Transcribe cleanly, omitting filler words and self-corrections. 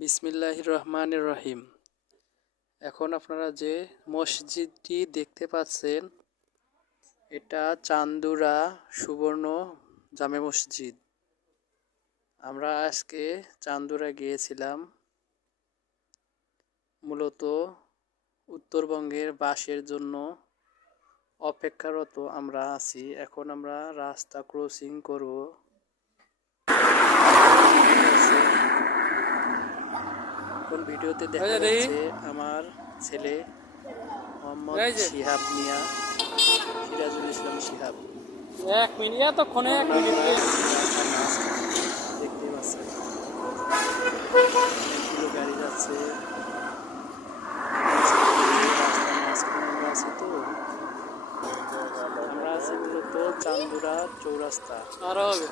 বিসমিল্লাহির রহমানির রহিম। এখন আপনারা যে মসজিদটি দেখতে পাচ্ছেন, এটা চান্দুরা সুবর্ণ জামে মসজিদ। আমরা আজকে চান্দুরা গিয়েছিলাম, মূলত উত্তরবঙ্গের বাসের জন্য অপেক্ষারত আমরা আছি। এখন আমরা রাস্তা ক্রসিং করব। এখন ভিডিওতে দেখা যাচ্ছে আমার ছেলে মোহাম্মদ শিহাব মিয়া, সিরাজুল ইসলাম শিহাব। 1 মিনিট এতক্ষণে 1 মিনিট দেখতে পাচ্ছেন অনেকগুলো গাড়ি যাচ্ছে, আছে তো। আমরা আছি মূলত চান্দুরা চৌরাস্তা। আরো হবে